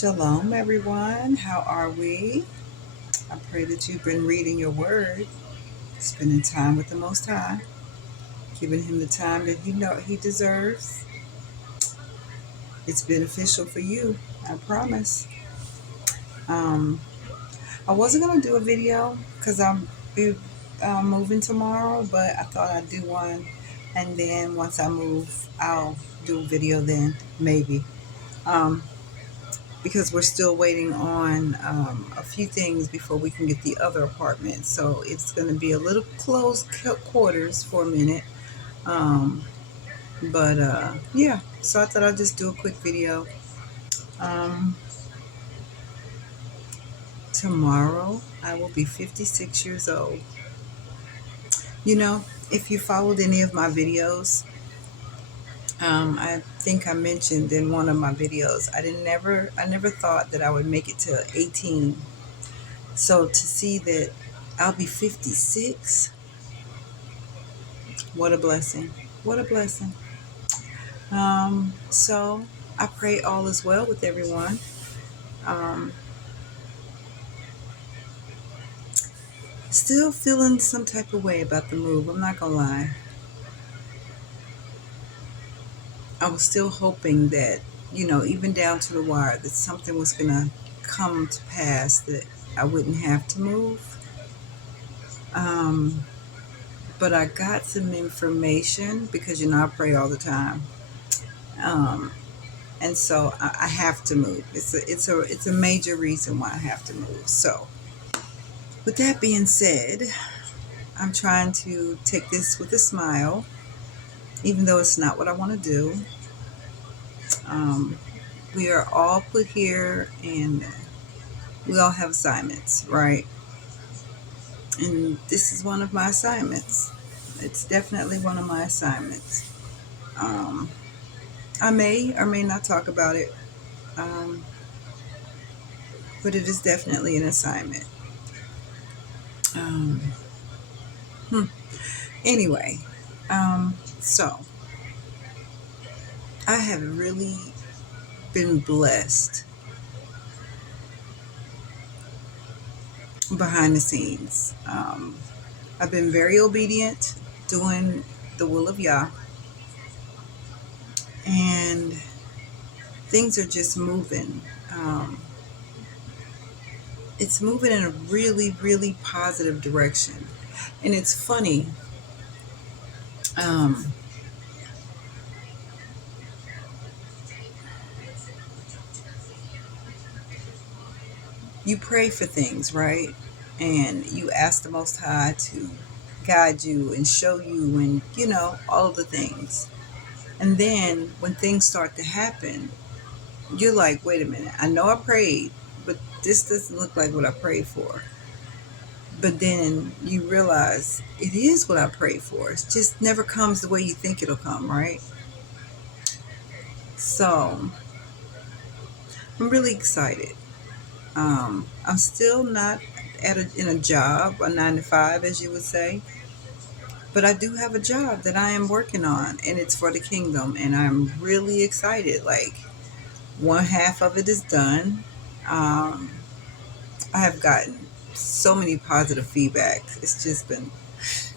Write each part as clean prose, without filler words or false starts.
Shalom, everyone. How are we? I pray that you've been reading your word, spending time with the Most High, giving Him the time that you know He deserves. It's beneficial for you, I promise. Um, I wasn't going to do a video because I'm moving tomorrow, but I thought I'd do one. And then once I move, I'll do a video then, maybe. Um, because we're still waiting on a few things before we can get the other apartment. So it's going to be a little close quarters for a minute. Um, but yeah, so I thought I'd just do a quick video. Um, Tomorrow I will be 56 years old. You know, if you followed any of my videos, I think I mentioned in one of my videos, I never thought that I would make it to 18. So to see that I'll be 56, what a blessing. What a blessing. So I pray all is well with everyone. Um, Still feeling some type of way about the move. I'm not going to lie. I was still hoping that, even down to the wire, that something was going to come to pass that I wouldn't have to move. Um, but I got some information because, I pray all the time. Um, and so I have to move. It's a major reason why I have to move. So with that being said, I'm trying to take this with a smile, even though it's not what I want to do. Um, we are all put here, and we all have assignments, right? And this is one of my assignments. It's definitely one of my assignments. Um, I may or may not talk about it, um, but it is definitely an assignment. Um, hmm. Anyway, so I have really been blessed behind the scenes. I've been very obedient, doing the will of Yah, and things are just moving. Um, it's moving in a really, really positive direction. And it's funny. Um, you pray for things, right? And you ask the Most High to guide you and show you and, all of the things. And then when things start to happen, you're like, wait a minute, I know I prayed, but this doesn't look like what I prayed for. But then you realize it is what I prayed for. It just never comes the way you think it'll come, right? So I'm really excited. I'm still not in a job, a 9 to 5, as you would say, but I do have a job that I am working on, and it's for the kingdom, and I'm really excited. Like, one half of it is done. Um, I have gotten so many positive feedbacks.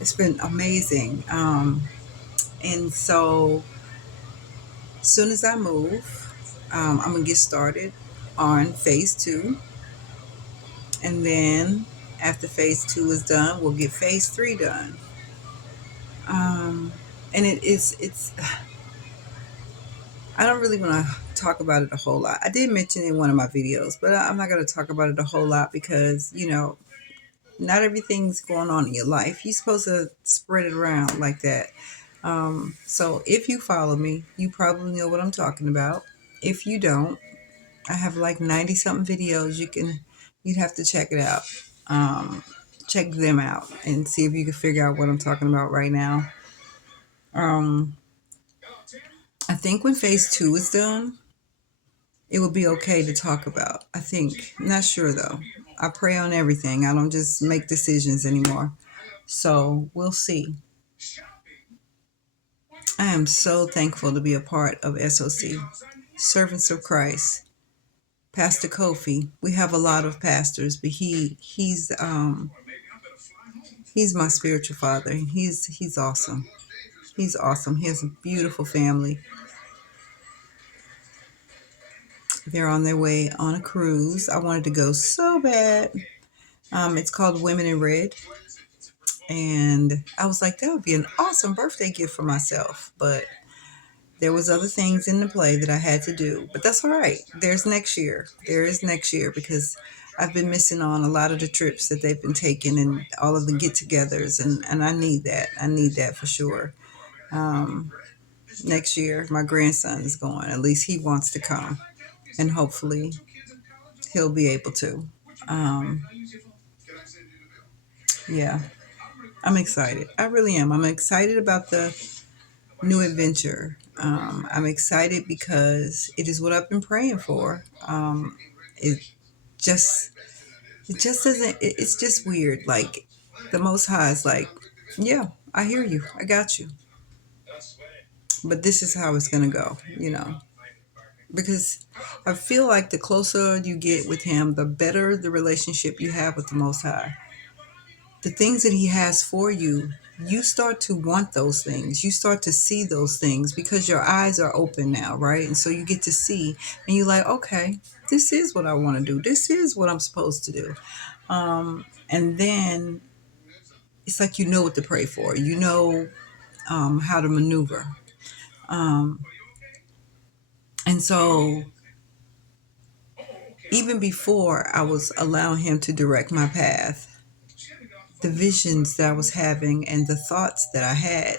It's been amazing. And so, as soon as I move, I'm gonna get started on phase 2, and then after phase 2 is done, we'll get phase 3 done. Um, and it's I don't really want to talk about it a whole lot. I did mention in one of my videos, but I'm not going to talk about it a whole lot because, not everything's going on in your life. You're supposed to spread it around like that. So if you follow me, you probably know what I'm talking about. If you don't, I have like 90 something videos. You'd have to check it out. Um, Check them out and see if you can figure out what I'm talking about right now. Um, I think when phase 2 is done, it will be okay to talk about. I think. Not sure though. I pray on everything. I don't just make decisions anymore. So we'll see. I am so thankful to be a part of SOC, Servants of Christ, Pastor Kofi. We have a lot of pastors, but he's my spiritual father. He's awesome. He's awesome. He has a beautiful family. They're on their way on a cruise. I wanted to go so bad. It's called Women in Red. And I was like, that would be an awesome birthday gift for myself. But there was other things in the play that I had to do. But that's all right. There's next year. There is next year because I've been missing on a lot of the trips that they've been taking and all of the get-togethers. And I need that. I need that for sure. Um, Next year, my grandson is going. At least he wants to come. And hopefully he'll be able to. Um, yeah, I'm excited. I really am. I'm excited about the new adventure. I'm excited because it is what I've been praying for. It just, it just doesn't. It's just weird. Like the Most High is like, yeah, I hear you. I got you. But this is how it's gonna go. Because I feel like the closer you get with Him, the better the relationship you have with the Most High. The things that He has for you, you start to want those things. You start to see those things because your eyes are open now, right? And so you get to see, and you're like, okay, this is what I want to do. This is what I'm supposed to do. And then it's like you know what to pray for. You know how to maneuver. Um, and so even before I was allowing Him to direct my path, the visions that I was having and the thoughts that I had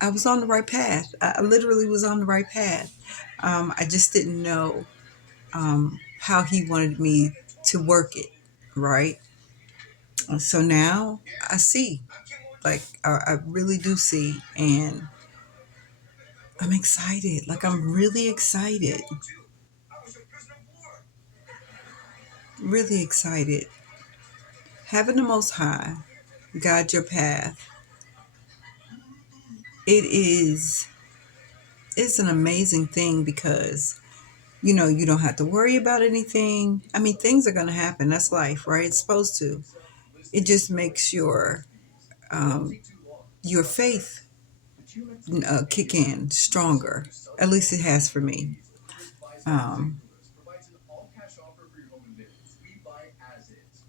I was on the right path. I literally was on the right path. I just didn't know how He wanted me to work it, right? So now I see, like I really do see, and I'm excited. Like I'm really excited, really excited. Having the Most High guide your path. It is it's an amazing thing because you don't have to worry about anything. I mean, things are going to happen. That's life, right? It's supposed to. It just makes your faith kick in stronger. At least it has for me. Um,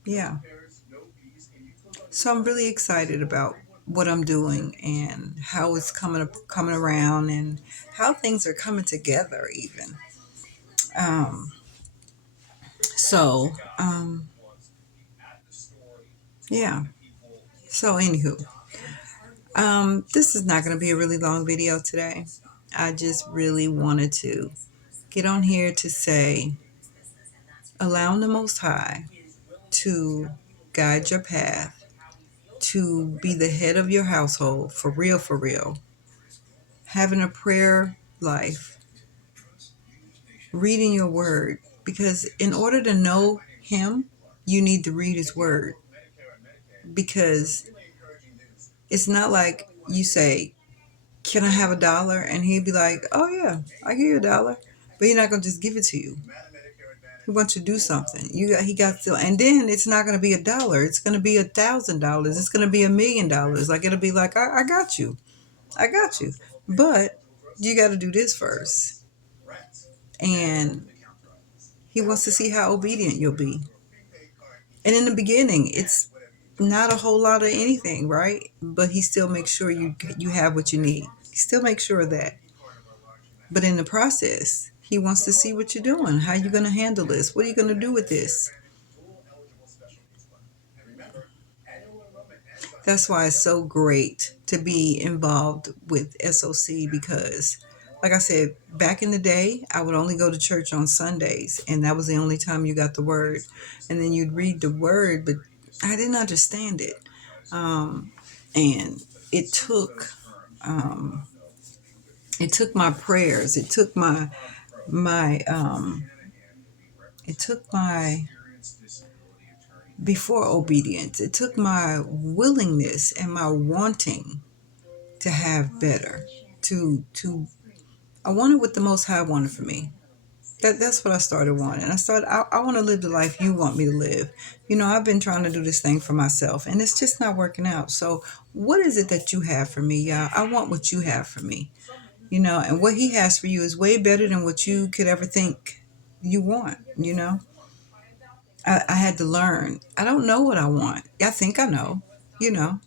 yeah. So I'm really excited about what I'm doing and how it's coming around and how things are coming together even. Um, so yeah. So anywho, this is not going to be a really long video today. I just really wanted to get on here to say, allowing the Most High to guide your path, to be the head of your household, for real. Having a prayer life, reading your word, because in order to know Him, you need to read His word. Because it's not like you say, can I have $1? And he'd be like, oh yeah, I give you $1. But he's not gonna just give it to you. He wants you to do something. He got to, and then it's not gonna be $1. It's gonna be $1,000. It's gonna be $1,000,000. Like it'll be like, I got you, I got you. But you got to do this first. And He wants to see how obedient you'll be. And in the beginning, it's not a whole lot of anything, right? But He still makes sure you have what you need. He still makes sure of that. But in the process, He wants to see what you're doing. How you going to handle this? What are you going to do with this? That's why it's so great to be involved with SOC because, like I said, back in the day, I would only go to church on Sundays, and that was the only time you got the word. And then you'd read the word, but I didn't understand it. And it took my prayers. My it took my before obedience. It took my willingness and my wanting to have better. To I wanted what the Most High wanted for me. That's what I started wanting. I want to live the life you want me to live. I've been trying to do this thing for myself and it's just not working out. So what is it that you have for me? Yeah, I want what you have for me. And what he has for you is way better than what you could ever think you want. I had to learn. I don't know what I want. I think I know, you know,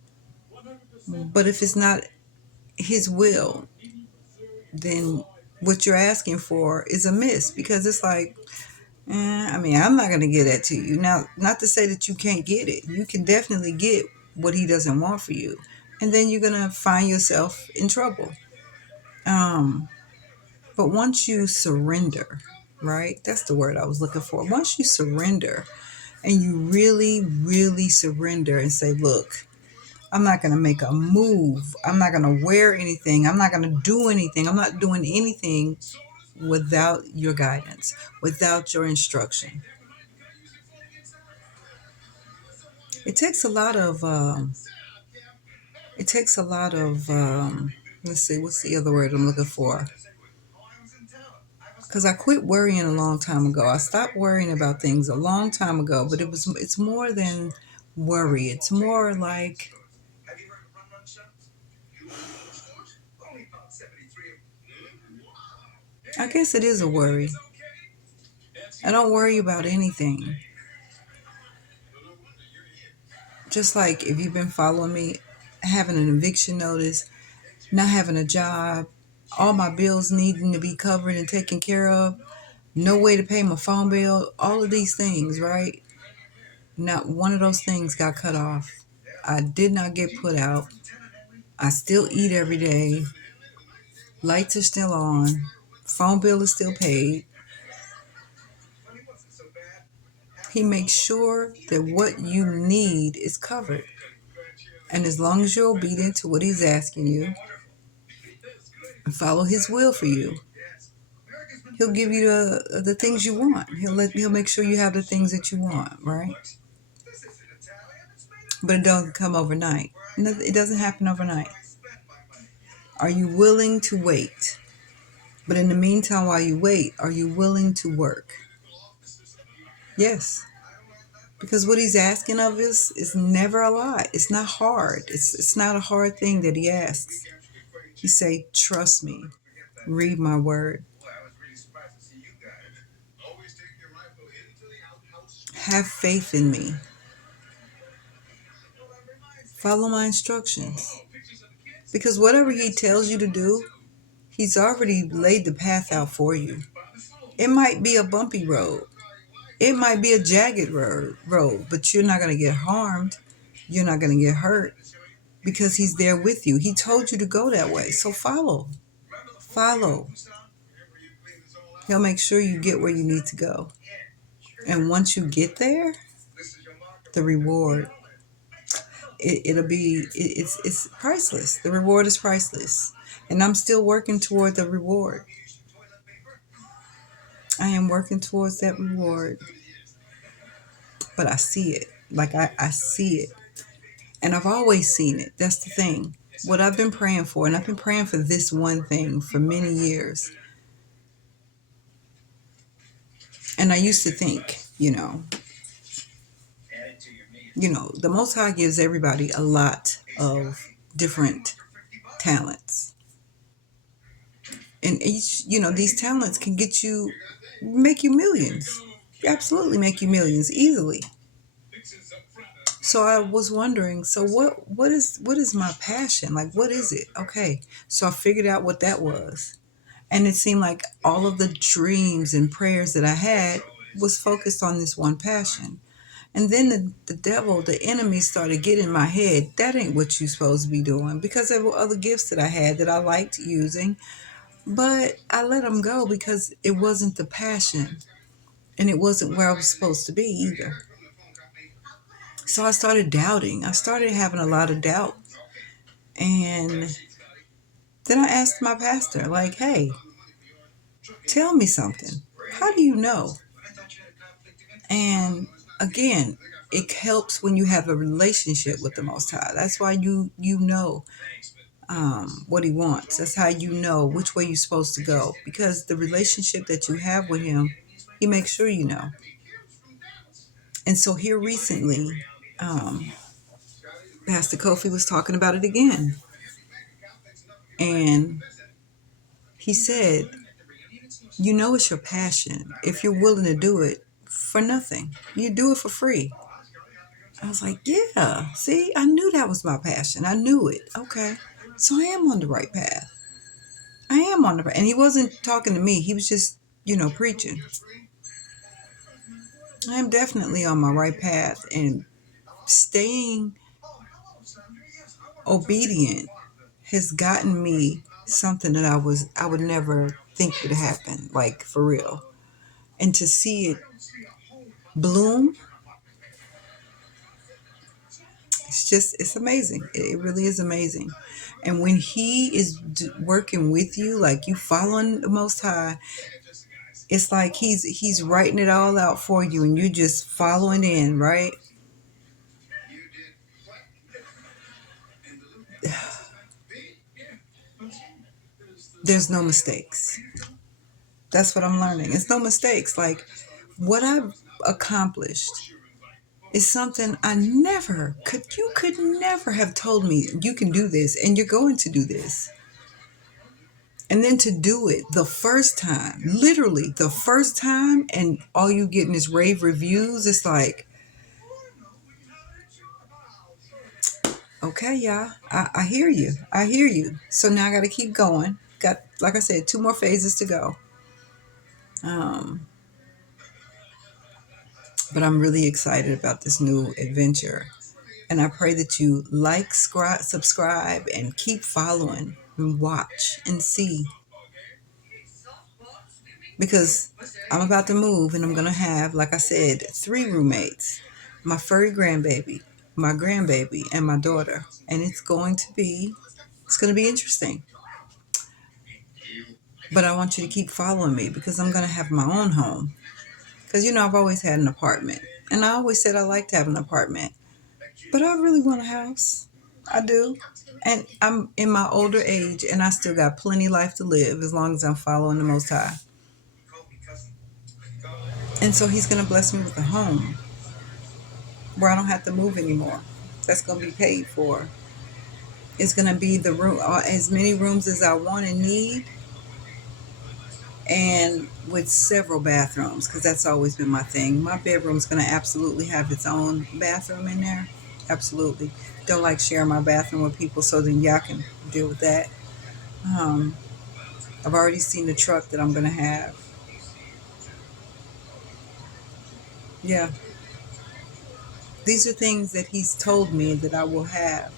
but if it's not his will, then what you're asking for is a miss because it's like, I mean, I'm not going to get that to you. Now, not to say that you can't get it. You can definitely get what he doesn't want for you. And then you're going to find yourself in trouble. Um, but once you surrender, right? That's the word I was looking for. Once you surrender and you really, really surrender and say, look, I'm not going to make a move. I'm not going to wear anything. I'm not going to do anything. I'm not doing anything without your guidance, without your instruction. It takes a lot of, it takes a lot of, let's see, what's the other word I'm looking for? Because I quit worrying a long time ago. I stopped worrying about things a long time ago, but it's more than worry. It's more like, I guess it is a worry. I don't worry about anything. Just like if you've been following me, having an eviction notice, not having a job, all my bills needing to be covered and taken care of, no way to pay my phone bill, all of these things, right? Not one of those things got cut off. I did not get put out. I still eat every day. Lights are still on. Phone bill is still paid. He makes sure that what you need is covered. And as long as you're obedient to what he's asking you and follow his will for you, he'll give you the things you want. He'll make sure you have the things that you want, right? But it doesn't come overnight. It doesn't happen overnight. Are you willing to wait? But in the meantime, while you wait, are you willing to work? Yes. Because what he's asking of us is never a lot. It's not hard. It's not a hard thing that he asks. He say, trust me. Read my word. Have faith in me. Follow my instructions. Because whatever he tells you to do, he's already laid the path out for you. It might be a bumpy road. It might be a jagged road, but you're not going to get harmed. You're not going to get hurt because he's there with you. He told you to go that way. So follow. Follow. He'll make sure you get where you need to go. And once you get there, the reward, it's priceless. The reward is priceless. And I'm still working toward the reward. I am working towards that reward. But I see it. Like I see it. And I've always seen it. That's the thing. What I've been praying for, and I've been praying for this one thing for many years. And I used to think, the Most High gives everybody a lot of different talents. And each, these talents can make you millions. Absolutely make you millions easily. So I was wondering, so what is my passion? Like, what is it? Okay. So I figured out what that was. And it seemed like all of the dreams and prayers that I had was focused on this one passion. And then the devil, the enemy started getting in my head. That ain't what you're supposed to be doing, because there were other gifts that I had that I liked using. But I let them go because it wasn't the passion and it wasn't where I was supposed to be either. So I started doubting. I started having a lot of doubt. And then I asked my pastor, like, hey, tell me something. How do you know? And again, it helps when you have a relationship with the Most High. That's why you know. what he wants. That's how you know which way you're supposed to go. Because the relationship that you have with him, he makes sure you know. And so here recently, um, Pastor Kofi was talking about it again. And he said, you know it's your passion if you're willing to do it for nothing. You do it for free. I was like, yeah, see, I knew that was my passion. I knew it. Okay. So I am on the right path. I am on the right. And he wasn't talking to me. He was just, preaching. I am definitely on my right path, and staying obedient has gotten me something that I would never think would happen, like for real. And to see it bloom, it's amazing. It really is amazing. And when he is working with you, like you following the Most High, it's like he's writing it all out for you, and you're just following in, right? There's no mistakes. That's what I'm learning. It's no mistakes. Like what I've accomplished is something I never could. You could never have told me you can do this, and you're going to do this. And then to do it the first time, literally the first time, and all you getting is rave reviews. It's like, okay, y'all, I hear you. I hear you. So now I got to keep going. Got, like I said, 2 more phases to go. But I'm really excited about this new adventure. And I pray that you like, subscribe, and keep following and watch and see. Because I'm about to move, and I'm going to have, like I said, 3 roommates. My furry grandbaby, my grandbaby, and my daughter. And it's going to be interesting. But I want you to keep following me because I'm going to have my own home. Because, I've always had an apartment. And I always said I liked having an apartment. But I really want a house. I do. And I'm in my older age, and I still got plenty life to live as long as I'm following the Most High. And so he's going to bless me with a home where I don't have to move anymore. That's going to be paid for. It's going to be the room, as many rooms as I want and need, and with several bathrooms, because that's always been my thing. My bedroom's going to absolutely have its own bathroom in there. Absolutely. Don't like sharing my bathroom with people, so then y'all can deal with that. I've already seen the truck that I'm going to have. Yeah. These are things that he's told me that I will have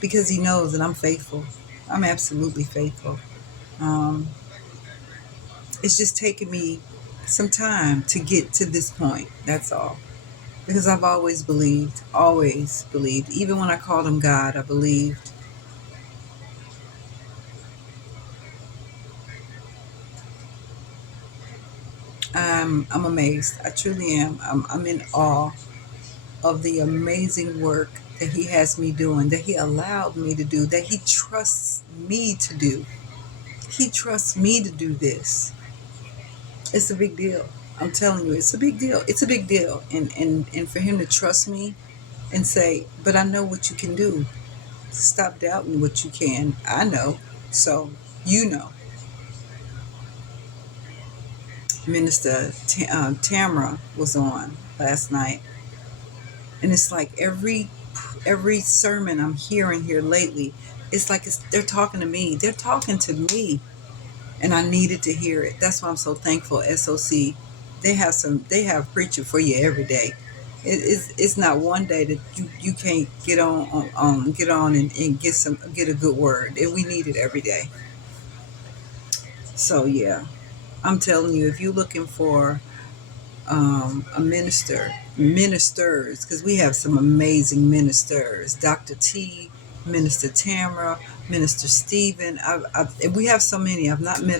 because he knows that I'm faithful. I'm absolutely faithful. It's just taken me some time to get to this point. That's all. Because I've always believed. Even when I called him God, I believed. I'm amazed. I truly am. I'm in awe of the amazing work that he has me doing, that he allowed me to do, that he trusts me to do. He trusts me to do this. It's a big deal. I'm telling you, it's a big deal. It's a big deal. And for him to trust me and say, but I know what you can do. Stop doubting what you can. I know. So, Minister Tamara was on last night. And it's like every sermon I'm hearing here lately, it's like they're talking to me. They're talking to me. And I needed to hear it. That's why I'm so thankful. SOC, they have preaching for you every day. It's not one day that you can't get on and get a good word. And we need it every day. So yeah, I'm telling you, if you're looking for a ministers, because we have some amazing ministers, Dr. T, Minister Tamara, Minister Stephen. We have so many. I've not met them